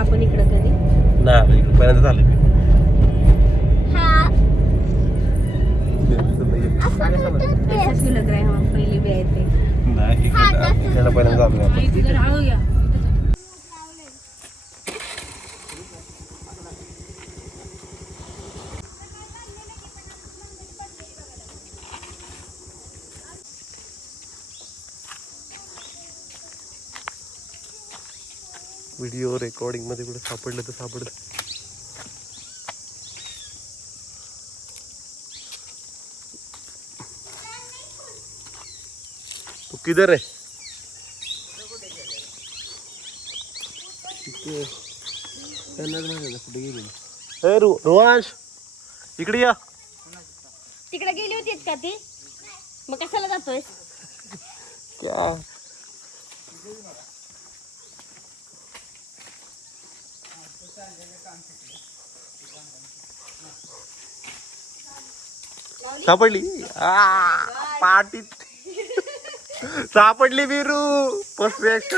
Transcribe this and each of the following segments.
आपण इकडं कधी नाही इकडे पर्यंत झालं मी ऐसा क्यों लग रहा है हम पहले भी आए थे नाही इकडे पर्यंत झालो आपण इधर आओ या व्हिडिओ रेकॉर्डिंग मध्ये कुठे सापडलं तर सापडलं तू किधर आहे कुठे गेली रोहांश इकडे या तिकडे गेली होतीस का ती मग कशाला जातोय क्या सापडली पाटीत सापडली बिरू परफेक्ट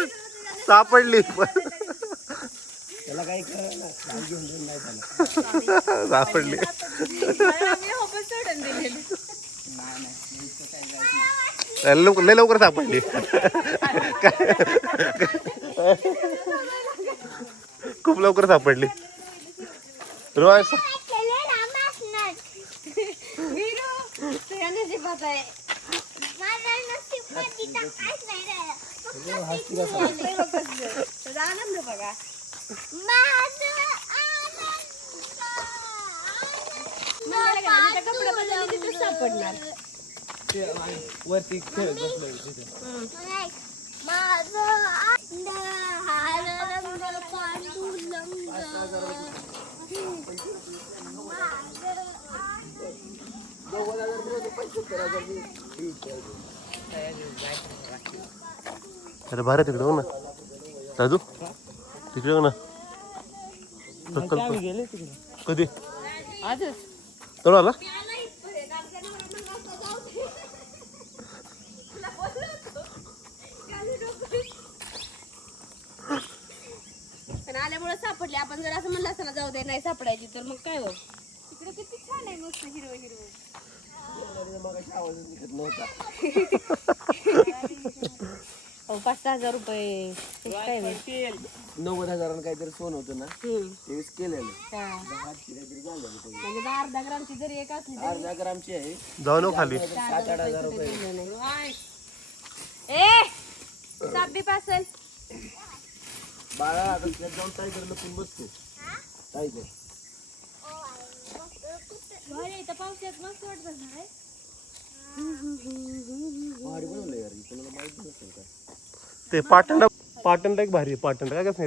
सापडली त्याला काही करा ना घेऊन घेऊन नाही सापडली लय लवकर सापडली खूप लवकर सापडली रोहांश आनंद बघा कपडे बदलले तिथे सापडणार वरती खेळत बसलोय तिथे अरे भारत तिकडे बघ ना दादू तिकडे बघ ना प्रकल्प गेले तिकडे कधी आजच कळू आला पण आल्यामुळे सापडले आपण जर असं म्हणलं असतं ना जाऊ दे नाही सापडायची तर मग काय हो तिकडे किती छान आहे मस्त हिरवं हिरवं आवाज निघत नव्हता 5,000 रुपये काय 90,000 काहीतरी सोन होतं ना तेच केलेलं म्हणजे 10 ग्रामची जरी एक असली अर्धा ग्रामची आहे जाऊ नको खाली 7,000-8,000 रुपये ए साबी पासल बाळा आता जाऊन टायगर लपून बसतो टायगर पावसात मस्त वाटत असणार आहे भारी बनवलं यार कोणाला माहित नसेल का ते पाटणला एक भारी आहे पाटणला काय कसं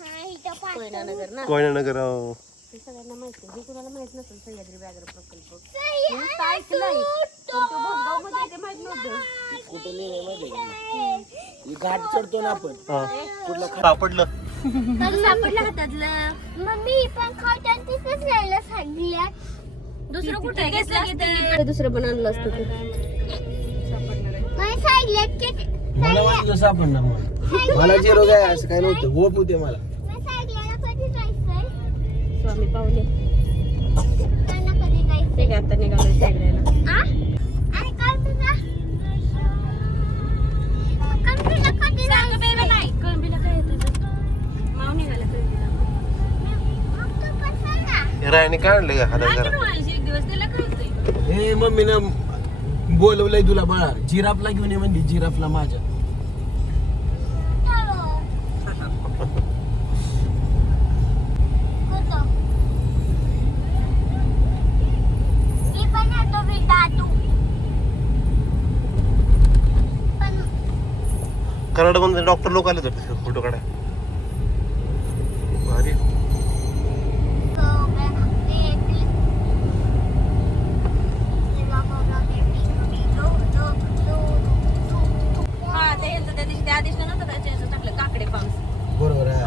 नाही कोयनानगर ना कोयनानगर हे सगळ्यांना माहिती आहे हे कुणाला माहित नसेल सह्याद्री व्याघ्र प्रकल्प नुसतं ऐकलंय पण तो भोसगाव मध्ये ते माहित नव्हतं कुठं लिहिलंय माहिती आहे घाट चढतो ना आपण कुठला सापडलं सापडलं हातातलं मम्मी पण खाऊन तिथेच राहायला सांगितलं दुसरं कुठे घेतलं दुसरं पण आणलं असतं ते मला सांगितलं की मला वाटलं सापडणार मला झिरो काय असं काय नव्हतं होप होते मला मला सांगितलं कधी जायचंय स्वामी पावले त्यांना कधी जायचंय ते आता निघालोय सगळ्याला आणि काय तुझा कंपनीला कधी जायचंय नाही कळंबीला काय येतं माव निघाला कळंबीला मग तू पण सांग ना रायने काय आणलं का हातात जरा एक दिवस त्याला कळतंय हे मम्मीनं बोलवलंय तुला बाळा जिराफला घेऊन ये म्हणजे जिराफला माझ्या कर्नाटक मध्ये डॉक्टर लोक आले होते फोटो काढा भारी बरोबर आहे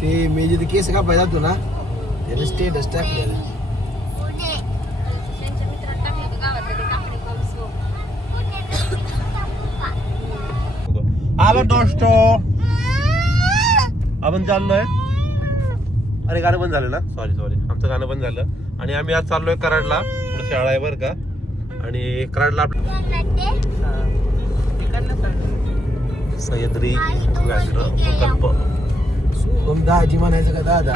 ते मी जिथे केस कापायला जातो ना त्याला स्टेटस टाकलेलं आलो दोस्तो आपण चाललोय, अरे गाणं बंद झालं ना, सॉरी आमचं गाणं बंद झालं. आणि आम्ही आज चाललोय कराडला, पुढे शाळा आहे बरं का. आणि कराडला सह्याद्री व्याघ्र प्रकल्प. तुम दाजी म्हणायचं का दादा?